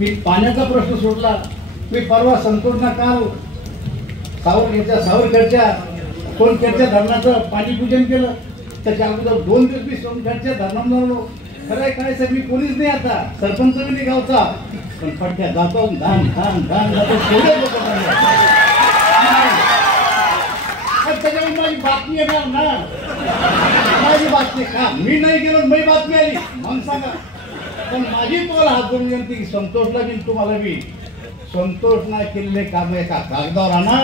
मी पाण्याचा प्रश्न सोडला. मी परवा संतोषना काल सावरकडच्या सोनखेडच्या धरणाचं पाणीपूजन केलं. त्याच्या अगोदर 2 दिवस मी सोनखेडच्या धरणावर आलो. खरंय काय सर, मी कोणीच नाही आता, सरपंच मी नाही गावचा, पण पट्ट्या जातो धान धान धान जातो लोक. त्याच्यामुळे माझी बातमी येणार ना, माझी बातमी का मी नाही गेलो, मी बातमी आली मग सांगा. पण माझी तुम्हाला हात जोडून विनंती की संतोषला बी तुम्हाला बी, संतोषना केलेले काम एका कागदावर आणा,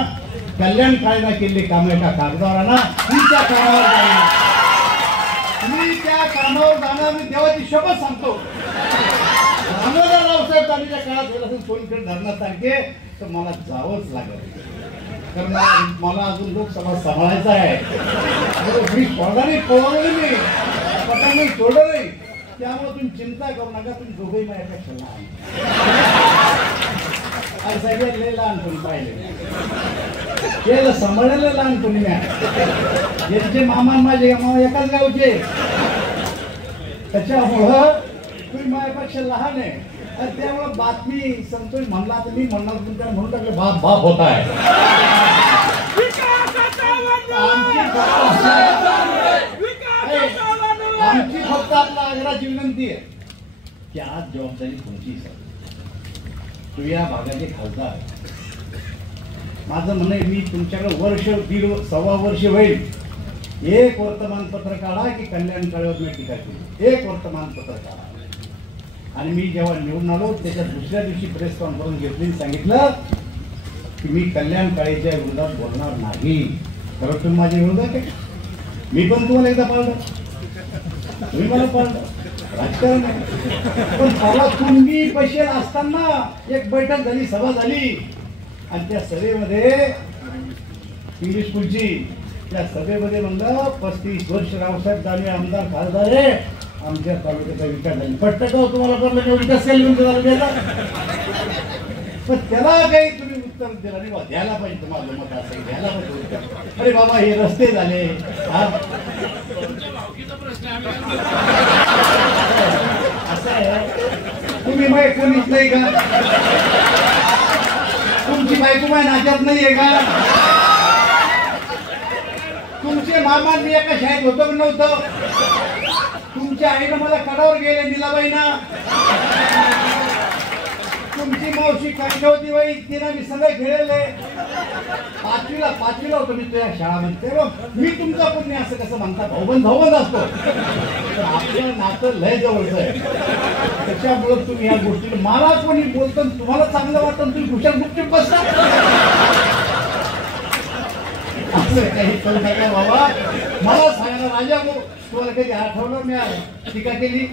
कल्याण काळेना केलेले काम एका कागदावर आणा. तुमच्या कामावर जाणार, तुम्ही त्या कामावर जाणार. मी देवाची शपथ सांगतो, रावसाहेब दानवेच्या काळात गेला असेल सोनखेड धरणासारखे तर मला जावंच लागेल. कारण मला अजून लोकसभा सांभाळायचा आहे. मी सोडणार नाही, पळवलं नाही, पटांनी सोडलं नाही. त्यामुळे तुम्ही चिंता करू नका, तुम्ही दोघेही माझ्यापेक्षा लहान. आज सगळ्यात लय लहानपणी पाहिले, केलं सांभाळायला लहानपणी म्या. यांचे मामा माझे मामा एकाच गावचे, त्याच्यामुळं तुम्ही माझ्यापेक्षा लहान आहे. त्यामुळे बातमी संतोष म्हणला तर मी म्हणणार तुमच्या म्हणून टाकले बाप बाप होत आहे. आमची फक्त आपला आग्रहाची विनंती आहे की आज जबाबदारी तुमची सर, तू या भागाचे खासदार. माझं म्हणणं आहे, मी तुमच्याकडे वर्ष दीड सव्वा वर्ष होईल, एक वर्तमानपत्र काढा की कल्याण काळेवर मी टीका केली, एक वर्तमानपत्र काढा. आणि मी जेव्हा निवडून आलो त्याच्या दुसऱ्या दिवशी प्रेस कॉन्फरन्स घेतली, सांगितलं की मी कल्याण काळेच्या विरोधात बोलणार नाही. खरं तुम्ही माझ्या विरोधात आहे, मी पण तुम्हाला एकदा पाळलं, तुम्ही मला पाळलं, राजकारण आहे. पण मला तुम्ही बसेल असताना एक बैठक झाली, सभा झाली, आणि त्या सभेमध्ये इंग्लिश स्कूलची, त्या सभेमध्ये म्हणलं 35 वर्ष रावसाहेब दानवे आमदार खासदार आहे, आमच्या तालुक्याचा विकास झाला. पट्ट का तुम्हाला कळलं विकास केला तालुक्याचा, पण त्याला काही तुम्ही उत्तर दिला नाही. द्यायला पाहिजे, माझं मत असं द्यायला पाहिजे उत्तर. अरे बाबा हे रस्ते झाले, असं आहे. तुम्ही माय कोणीच नाही का, तुमची बायको माय नाच्यात नाहीये का, तुमचे मामा मी एका शाळेत होतो की नव्हतं, तुमच्या आईनं मला कडावर गेले निलाबाईना, तुमची मावशी कांड होती बाई, तिला मी सगळं खेळले. पाचवीला होतो मी तुझ्या शाळामध्ये. तेव्हा मी तुमचा पुण्य असं कसं म्हणता, भाऊबंद असतो, आपलं नातं लय जवळचं आहे. त्याच्यामुळे तुम्ही या गोष्टी मला कोणी बोलतो तुम्हाला चांगलं वाटतं तुम्ही खुशाल गुपचूप बसता, असं काही करू नका बाबा. मला सांगा राजा भाऊ, तुम्हाला कधी आठवलं मी टीका केली,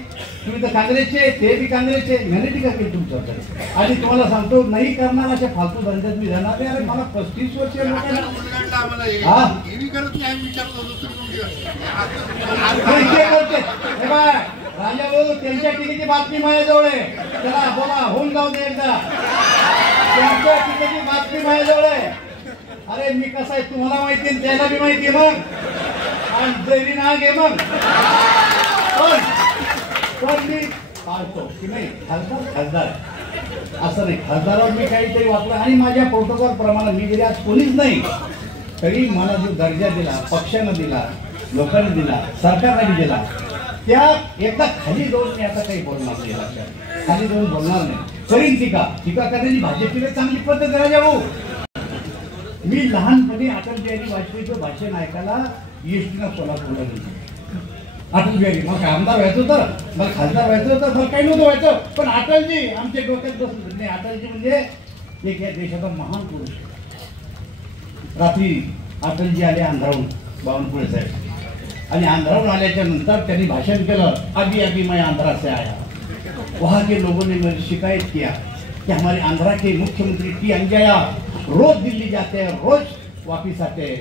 तुम्ही तर काँग्रेसचे, ते बी काँग्रेसचे, मैंने टीका केली तुमच्याकडे. आणि तुम्हाला सांगतो नाही करणार अशा फालतू धंद्यात मी जाणार. अरे मला 35 वर्ष राजा भाऊ, त्यांच्या टीकेची बातमी माझ्याजवळ आहे, चला बोला होऊन जाऊ दे एकदा. त्यांच्या टीकेची बातमी माझ्याजवळ आहे. अरे मी कसं आहे तुम्हाला माहिती आहे, त्याला बी माहिती आहे. मग आणि जरी ना घे मग, पण मी पाळतो की नाही खासदार असं नाही. खासदारावर मी काहीतरी वापरलं आणि माझ्या प्रोटोकॉल प्रमाणे मी जरी आज कोणीच नाही तरी मला जो दर्जा दिला, पक्षानं दिला, लोकांनी दिला, सरकारने दिला, त्या एकदा खाली जाऊन मी आता काही बोलणार नाही. लक्षात, खाली जाऊन बोलणार नाही. करीन टीका करण्याची भाजपची चांगली पद्धत राजा भाऊ. मी लहानपणी अटल बिहारी वाजपेयीचं भाषण ऐकायला ESTनं सोलापूरला गेलो. अटल बिहारी, मग काय आमदार व्हायचं होतं, मला खासदार व्हायचं होतं, मला काही नव्हतं व्हायचं, पण अटलजी आमच्या डोक्यात बसलं नाही. अटलजी म्हणजे एक या देशाचा महान पुरुष. रात्री अटलजी आले आंध्राहून, बावनकुळे साहेब, आणि आंध्राहून आल्याच्या नंतर त्यांनी भाषण केलं, अभी मैं आंध्रा से आया, वहाँ के लोगों ने मुझे शिकायत किया कि हमारे आंध्रा के मुख्यमंत्री टी अंजया रोज दिल्ली जाते हैं, रोज वापिस आते हैं.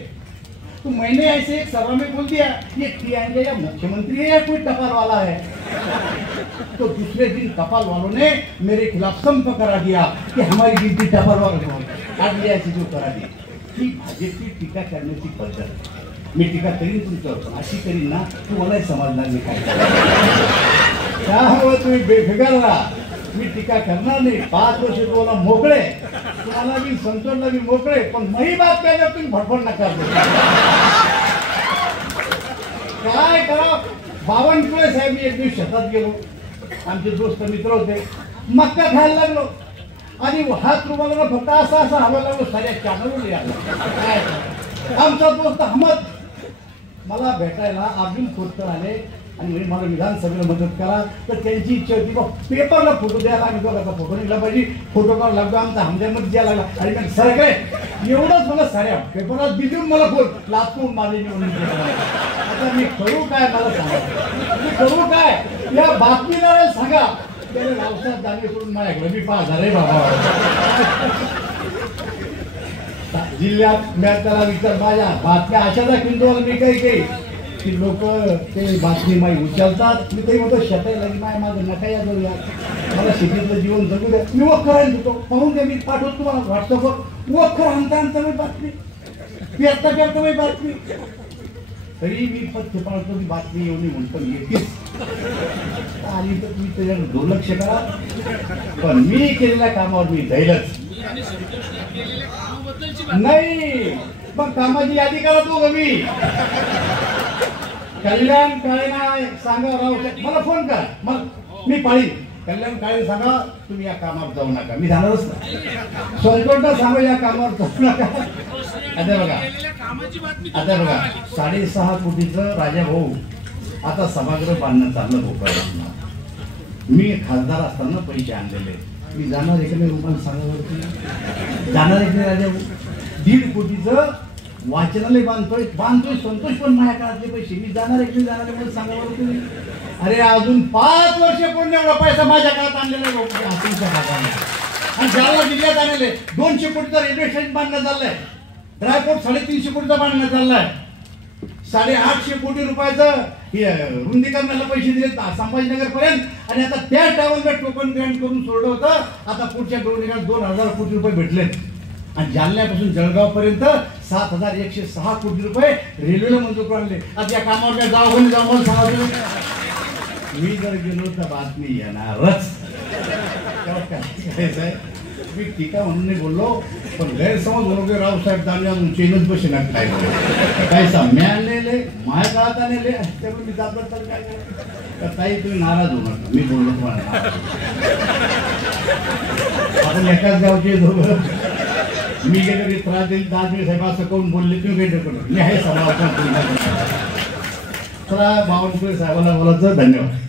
तो मैंने ऐसे एक सभा में बोल दिया ये टी अंजया मुख्यमंत्री है या कोई टपाल वाला है. तो दूसरे दिन टपाल वालों ने मेरे खिलाफ संप करा दिया कि हमारी गिनती टपाल वालों ने ऐसी जो करा दी. ही भाजपची टीका करण्याची पद्धत. मी टीका करीन तुमच्यावर, अशी करीन ना तुम्हालाही समजणार मी काय. त्यामुळे तुम्ही बेफिकर राहा. मी टीका करणार नाही. 5 वर्ष तुम्हाला मोकळे, तुम्हाला मी संतोषला मी मोकळे, पण मही बात काय तुम्ही भडभड नका करू. काय करा. बावनकुळे साहेब, मी एक दिवस शेतात गेलो, आमचे दोस्त मित्र होते, मक्का खायला लागलो आणि हात रुमाला फक्त असा असा हवा लागलो, साऱ्या चॅनलवर यायला. काय आमचा दोस्त अहमद मला भेटायला अर्जुन खोतकर आले आणि म्हणजे मला विधानसभेला मदत करा. तर त्यांची इच्छा होती बा पेपरला फोटो द्यायला. आम्ही दोघांचा फोटो निघला पाहिजे, फोटो काढ लागतो आमचा हमद्यामध्ये द्यायला लागला. आणि मग सर काय एवढंच मला साऱ्या पेपरात दिसून मला फोन लाचून मारले निवडून. आता मी करू काय, मला सांगा मी करू काय. या बातमीदाराला सांगा त्याला रावसाहेब दानवे करून माझ्याकडे मी पास झाले बाबा. जिल्ह्यात मी त्याला विचार माझ्या बातम्या अशा दाखवतो मी काही काही की लोक ते बातमी माही उचलतात. मी काही होतं शेतायला की माय माझं नका या जाऊया, मला शेतीतलं जीवन जगू द्या. मी वख करायला देतो, पाहून द्या, मी पाठवतो तुम्हाला व्हॉट्सअपवर. वख आणता आणता मी बातमी, पेरता पेरता मी बातमी. तरी मी पथ्य पाळतो की बातमी येऊन म्हणतो येतेच आली तर तुम्ही त्याच्यावर दुर्लक्ष करा, पण मी केलेल्या कामावर मी जाईलच नाही. मग कामाची यादी करा तू गमी. कल्याण काळे सांगा राव मला फोन करा, मग मी पाळीन. कल्याण काळे सांगा तुम्ही या कामावर जाऊ नका, मी जाणारच नाही. सोनकोटला सांगा या कामावर जाऊ नका. आता बघा 6.5 कोटीचं राजा भाऊ आता सभागृह बांधणं चाललं भोपाळला. मी खासदार असताना पैसे आणलेले, मी जाणार एक नाही रुपये सांगा, जाणार एक नाही राजा भाऊ. 1.5 कोटीचं वाचनालय बांधतोय संतोष पण माझ्या काळातले पैसे, मी जाणार एक नाही जाणार मला सांगा बरं तुम्ही. अरे अजून 5 वर्ष कोण एवढा पैसा माझ्या काळात आणलेला तुमच्या भागाने. आणि जालना जिल्ह्यात आणले 200 कोटीचं रेल्वे स्टेशन बांधण्यात चाललंय. ड्रायपोर्ट 350 कोटीचं बांधण्यात चाललाय. 850 कोटी रुपयाचं रुंदीकरणाला पैसे दिले संभाजीनगर पर्यंत. आणि आता त्या टावरला टोकन ग्रँट करून सोडलं होतं. आता पुढच्या 2,000 कोटी रुपये भेटले. आणि जालन्यापासून जळगाव पर्यंत 7,106 कोटी रुपये रेल्वेला मंजूर आणले. आता या कामावर काय जाऊ सांगा. मी जर गेलो तर बातमी येणारच. मी टीका म्हणून नाही बोललो, पण गैरसमज बोललो की रावसाहेब दानवे अजून चेनच बसे ना काय साम्य आणलेले माझ्या काळात आणलेले त्यामुळे मी जात तर काय तर ताई तुम्ही नाराज होऊ नका. मी बोललो तुम्हाला आपण एकाच गावचे दोघं. मी गेलो की त्रास देईल दानवे साहेब असं कोण बोलले तुम्ही काही करू मी आहे सभा. चला बावनकुळे साहेबांना बोलायचं. धन्यवाद.